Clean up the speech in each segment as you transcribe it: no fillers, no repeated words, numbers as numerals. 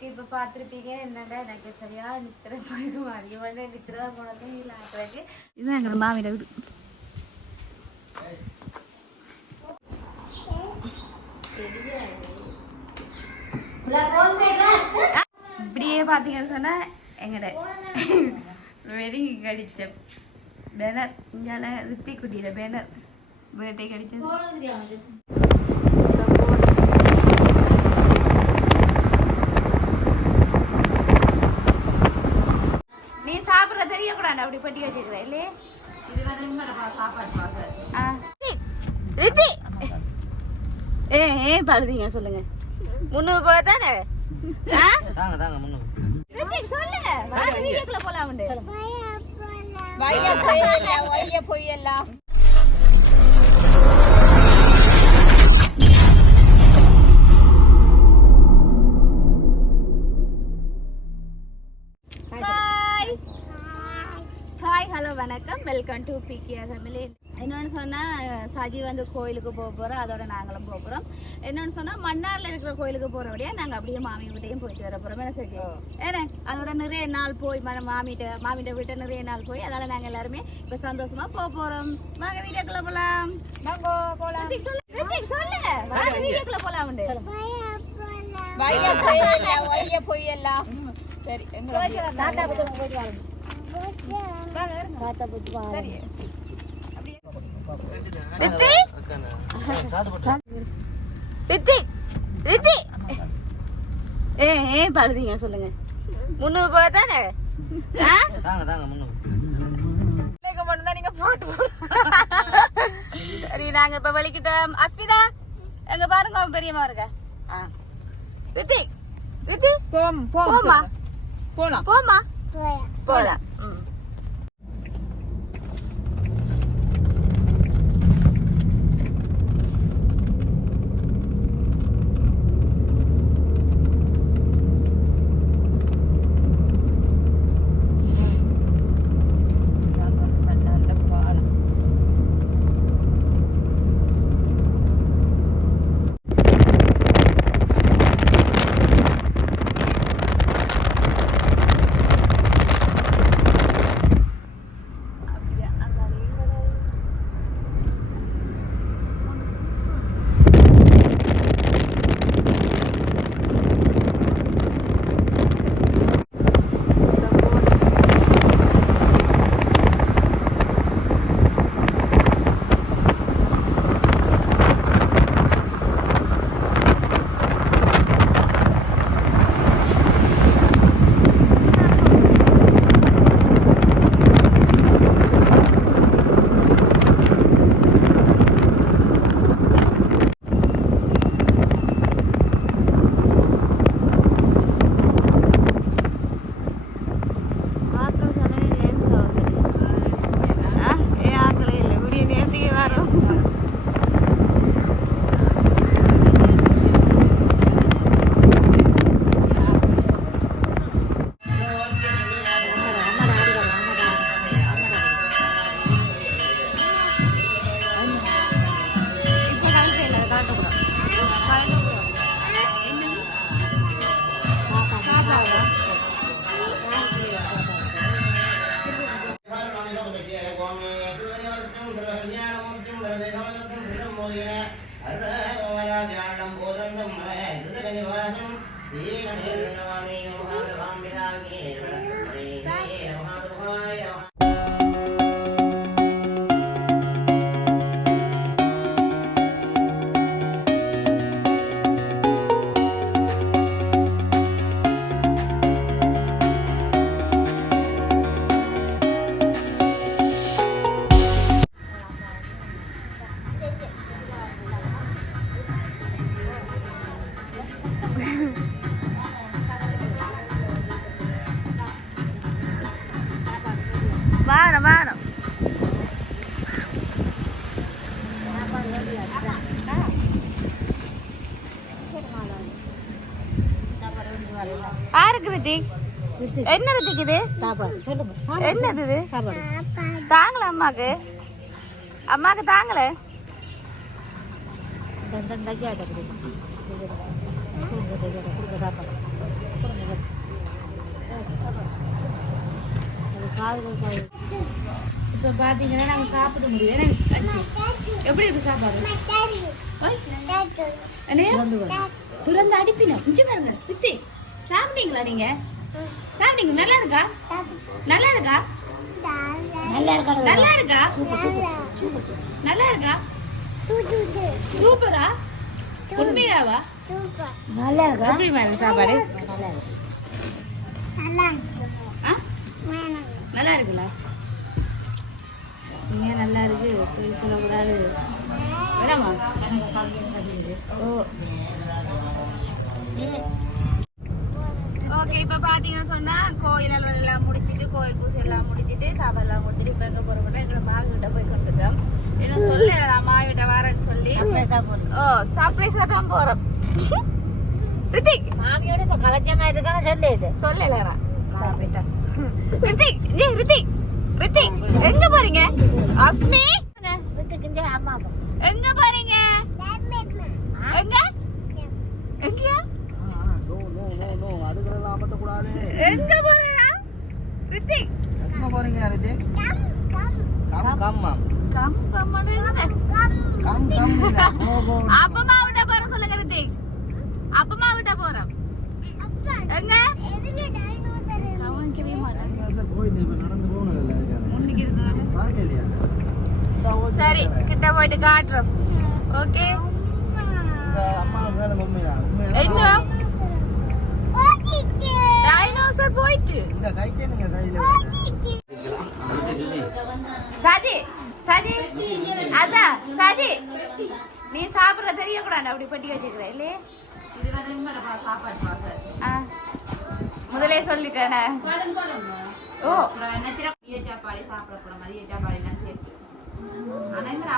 Okay இப்போ பார்த்துருப்பீங்க என்னடா எனக்கு சரியா நித்திர போயிடும் அதிகமான நித்திரா போனது இல்லை ஆக்குறதுக்கு இதுதான் எங்களோட மாமியோட வீடு. இப்படியே பார்த்தீங்கன்னு சொன்னால் எங்கட வெறுங்கி கடிச்ச பேனர் இங்கால ரித்தி குட்டியில பேனர் பர்த்டே கடிச்சது. நீ சாப்பிட்ற தெரியக்கூடாது அப்படி பட்டி வச்சுக்கிற இல்லையே. ஏ பழுதிங்க சொல்லுங்க. 300 போய் தானே சொல்லுங்க போலாம் போயெல்லாம். வணக்கம், வெல்கம் டு பிகே ஃபேமிலி. என்னென்னு சொன்னால் சஜி வந்து கோயிலுக்கு போக போகிறோம், அதோட நாங்களும் போக போகிறோம். என்னென்னு சொன்னால் மன்னாரில் இருக்கிற கோயிலுக்கு போகிறபடியா நாங்கள் அப்படியே மாமி வீட்டையும் போயிட்டு வர போகிறோம். என்ன சஜி ஏன்னா அதோட நிறைய நாள் போய் மாமிட்ட வீட்டை நிறைய நாள் போய் அதனால் நாங்கள் எல்லாருமே இப்போ சந்தோஷமாக போக போகிறோம். வாங்க வீடியோக்குள்ளே போகலாம். சொல்லுங்க வீடியோக்குள்ளே போகலாம். போயெல்லாம் சரி போயிட்டு வரோம். பழுதிங்க சொல்லுங்க. 300 போய் தானே மட்டும்தான் நீங்க போட்டு. சரி நாங்க இப்ப வலிக்கிட்டோம். அஸ்மிதா எங்க பாருங்க பெரியம்மா இருக்க. ரித்தி ரித்தி போமா போலாம் போமா போலாம். என்ன இருக்குது என்னது தாங்கள அம்மாக்கு அம்மாக்கு தாங்களே இப்போ பார்த்தீங்கன்னா நாங்கள் சாப்பிட முடியும். எப்படி இருக்கு சாப்பாடு? துறந்து அடிப்பினா கொஞ்சம் பாருங்க. பித்தி சாப்பிட்டீங்களா நீங்க? சாப்பிட்டீங்க? நல்லா இருக்கா? நல்லா இருக்கா? நல்லா இருக்கா? நல்லா இருக்கா? நல்லா இருக்கா? சூப்பரா? உண்மையாவா? நல்லா இருக்கா? எப்படி மேடம் சாப்பாடு? நல்லா இருக்குல்ல? ஏன் நல்லா இருக்கு? சொல்லக்கூடாது. வேணாமா? ஓகே, இப்போ பார்த்தீங்கன்னு சொன்னால் கோயில் எல்லாம் முடிச்சுட்டு, கோயில் பூசை எல்லாம் முடிச்சுட்டு, சாப்பாடுலாம் கொடுத்துட்டு இப்போ எங்கே போகிறோம்னா எங்களோட மாவிட்ட போய் கொண்டுருக்கோம். இன்னும் சொல்ல நான் மாவிட்ட வரேன்னு சொல்லி சர்ப்ரைஸாக தான் போகிறோம். ரித்திக் மாமியோட இப்போ கலச்சமாக இருக்கான்னு சொல்லல ரித்திக் ரித்திக் எங்க போறீங்க? அஸ்மி எங்க போறீங்க? எங்க எங்கயா? அதுக்கெல்லாம் அமத்த கூடாது. எங்க போறீங்க ரித்திக்? எங்க போறீங்க ரித்திக்? அப்பமா விட்ட போற சொல்லுங்க ரித்திக். அப்பமா விட்ட போறோம். எங்க? கவனிக்கவே மாட்டாங்க. சரி, கிட்ட போயிட்டு காட்டுறோம். ஓகே, டைனோசர் போயிட்டு சஜி சஜி அதான் சஜி நீ சாப்பிடுற தெரியக்கூடாது. அப்படி பட்டி வச்சுக்கிற இல்லையே? முதலே சொல்லிக்கன. ஓ சாப்பாடு சாப்பிடக்கூட மதிய சாப்பாடு எல்லாம் சேர்த்து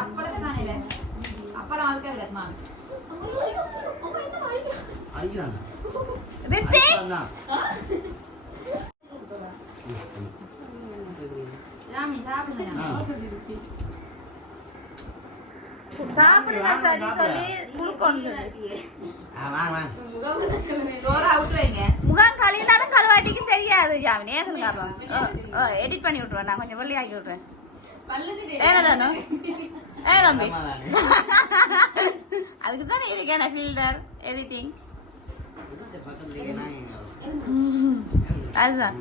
அப்பளத்தை காணல. அப்பளம் வாழ்க்கை விடமா முகம் கழினாலும் கழுவாட்டிக்கு தெரியாது. ஜாமினி எடிட் பண்ணி விட்டுருவேன். நான் கொஞ்சம் வெள்ளி ஆக்கி விட்டுறேன். ஏனதானு ஏ தம்பி அதுக்கு தானே இருக்கேன் ஃபில்டர் எடிட்டிங். அதுதான்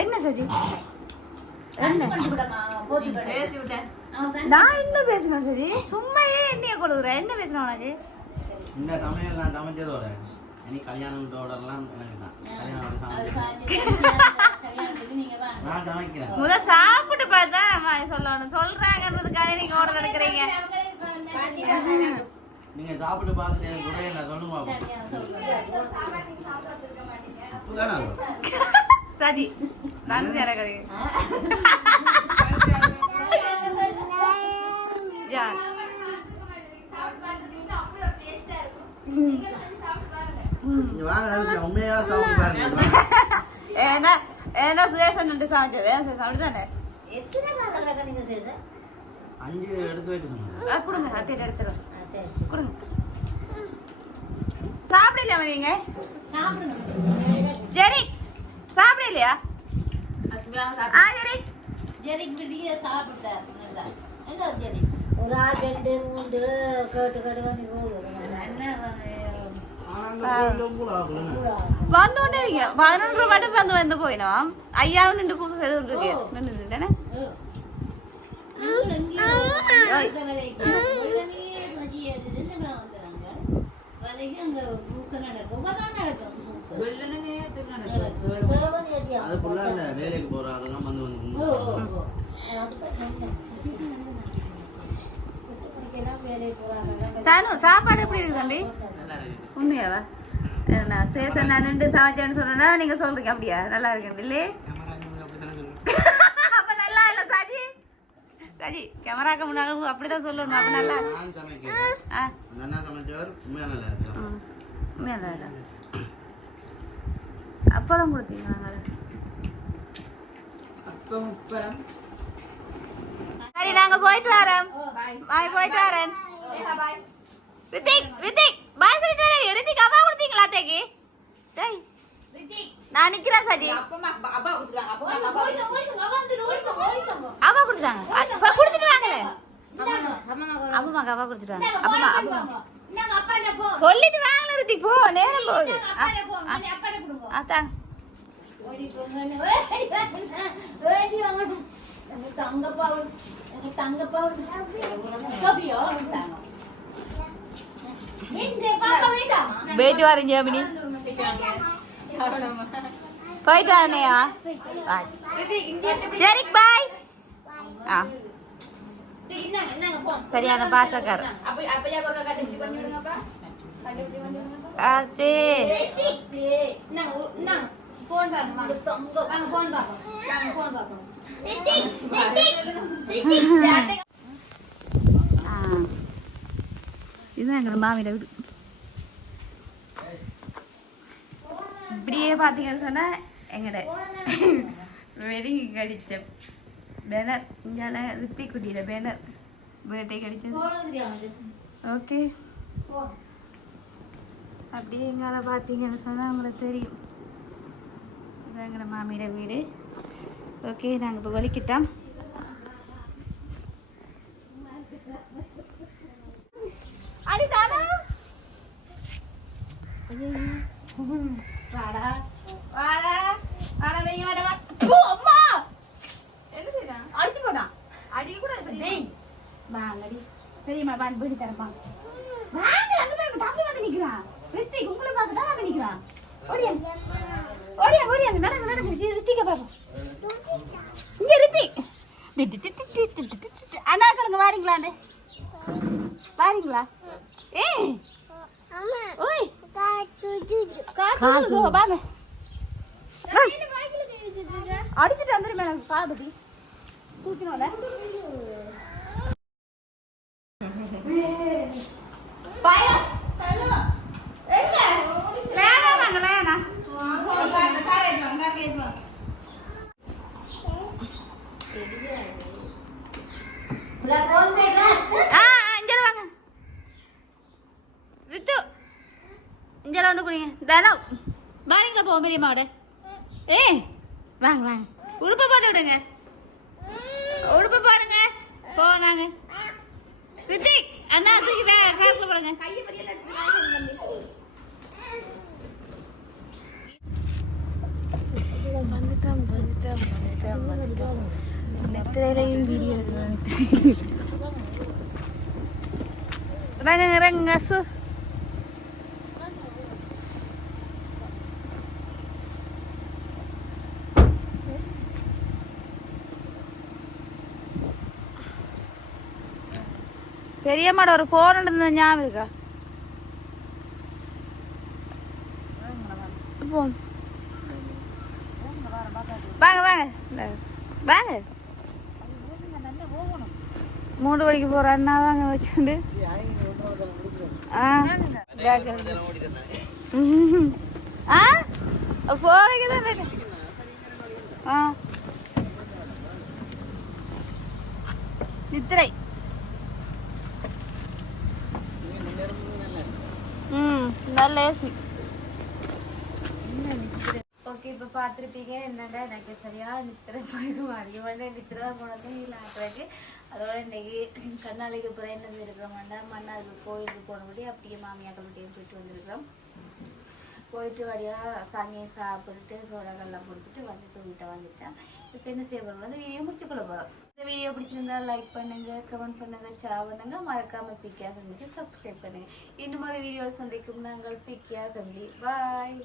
என்ன சரி நான் என்ன பேசுறேன் சரி? சும்மையே என்னைய கொடுக்குறேன். என்ன பேசுறேன் உனக்கு? இந்த சமையல் நான் சமைச்சதோட இனி கல்யாணத்தோடலாம் எனக்கு தான் முத சாப்பிட்டு பார்த்தா சொல்லணும். சொல்றாங்கன்றதுக்காக நீங்க ஆர்டர் எடுக்கிறீங்க. நீங்க சாப்பிட்டு பார்த்துட்டு கூட நான் சொல்லுமா சரி நன்றி இறக்குறீங்க. சுயேசன் சமைச்சது அப்படிதானே? அஞ்சு எடுத்து வைக்க கொடுங்க. அத்தையிட்ட எடுத்துருவோம். கொடுங்க. சாப்பிடலையா நீங்க? ஜெரி சாப்பிடலையா? വന്നോണ്ടേ 11 രൂപ വന്ന് വന്ന് പോയിനോ? 5000 നിന്റെ പൂസ ചെയ്തോണ്ടിരിക്കേ നിന്നിട്ടുണ്ടേ. தானு சாப்பாடு எப்படி இருக்கு தம்பி? உண்மையாவா? நான் சேசன் நான் நின்று சமைச்சேன்னு சொன்னா நீங்க சொல்றீங்க அப்படியா? நல்லா இருக்கு இல்லையே? அப்ப நல்லா இல்ல சாஜி. சாஜி கேமராக்கு முன்னாடி அப்படிதான் சொல்லணும். அப்ப நல்லா உண்மையா அப்பளம் கொடுத்தீங்க. சரி நாங்க போயிட்டு வரோம். பாய் போயிட்டு வரேன். ரித்திக் ரித்திக் பாய் சொல்லிட்டு வரேன். ரித்திக் அப்பா கொடுத்தீங்களா அத்தைக்கு? டேய் நான் நிக்கிறேன் சஜி. அப்பா கொடுத்துட்டாங்க. அப்பா கொடுத்துட்டு வாங்களே. அப்பா அப்பா கொடுத்துட்டாங்க. அப்பா சொல்லிட்டு வாங்கல ரித்திக் போ நேரம் போகுது. அதான் போயிட்டு வரேன் ஜெமினி. போயிட்டு வரணையா? ஜெரிக் பாய். சரியான பாசக்கார அது இதுதான் எங்களோட மாமியோட வீடு. இப்படியே பார்த்தீங்கன்னு சொன்னா எங்கட வெடிங்க கடிச்ச பேனர் இங்கால ரித்திக் குட்டியில பேனர் பர்த்டே கடிச்சது. ஓகே அப்படியே எங்கால பார்த்தீங்கன்னு சொன்னால் உங்களுக்கு தெரியும். இதுதான் எங்களோட மாமியோட வீடு. ஓகே நாங்கள் இப்போ வலிக்கிட்டோம். அடிதானா வாடா வாடா வாடா வெய் வாடா அம்மா என்ன செய்றா? அடிச்சு போடா. அடிக்க கூட டேய் வாங்கடி. சரிம்மா வாங்க போய் தரமா. வாங்க அங்க போய் தம்பி வந்து நிக்கிறான். ரித்திக் உங்களை பார்க்க தான் வந்து நிக்கிறான். ஓடியா ஓடியா ஓடியா நடங்க நடங்க ரித்திக்க பாப்போம். இங்க ரித்திக் அண்ணா சொல்லுங்க வாரீங்களாண்டே வாரீங்களா? ஏய் அம்மா ஓய் காத்து வாங்க அடிச்சுட்டு வந்துருமே எனக்கு காபதி தூக்கினோட இஞ்சல வந்து குடிங்க தனம் வாரீங்களா போவோம் பெரியம்மாவோட. ஏய் வாங்க வாங்க உடுப்பை போட்டு விடுங்க. உடுப்பை போடுங்க போ நாங்க ரித்திக் அண்ணா தூக்கி காத்துல போடுங்க. நெத்திரையிலையும் வீடியோ எடுக்கிறேன். ரங்க ரங்க சு பெரியம்மாட ஒரு போன் இருந்த ஞாபகம் இருக்கா? வாங்க வாங்க வாங்க 3 மணிக்கு போற அண்ணா வாங்க வச்சுண்டு போவீங்கதான் நித்திரை. நல்ல ஏசி. ஓகே இப்போ பார்த்துருப்பீங்க என்னடா எனக்கு சரியா நித்திரை போயிருக்கு மாதிரி நித்திரை போனது இல்லை ஆக்குறதுக்கு. அதோட இன்னைக்கு கண்ணாலைக்கு அப்புறம் என்ன இருக்கிறோம்னா மன்னாருக்கு கோயிலுக்கு போனபடி அப்படியே மாமியாக்கள்கிட்டையும் போயிட்டு வந்திருக்கிறோம். போயிட்டு வழியாக சாமியை சாப்பிட்டுட்டு சோடாக்கள்லாம் குடிச்சிட்டு வந்து தூங்கிட்ட வந்துட்டேன். இப்போ என்ன செய்ய போகிறோம் வந்து வீடியோ முடிச்சுக்கொள்ள போகிறோம். இந்த வீடியோ பிடிச்சிருந்தா லைக் பண்ணுங்க, கமெண்ட் பண்ணுங்க, ஷேர் பண்ணுங்க, மறக்காம பிக்கியா ஃபேமிலிக்கு சப்ஸ்கிரைப் பண்ணுங்க. இன்னும் ஒரு வீடியோவில் சந்திக்கும் நாங்கள் பிக்கியா ஃபேமிலி. பாய்.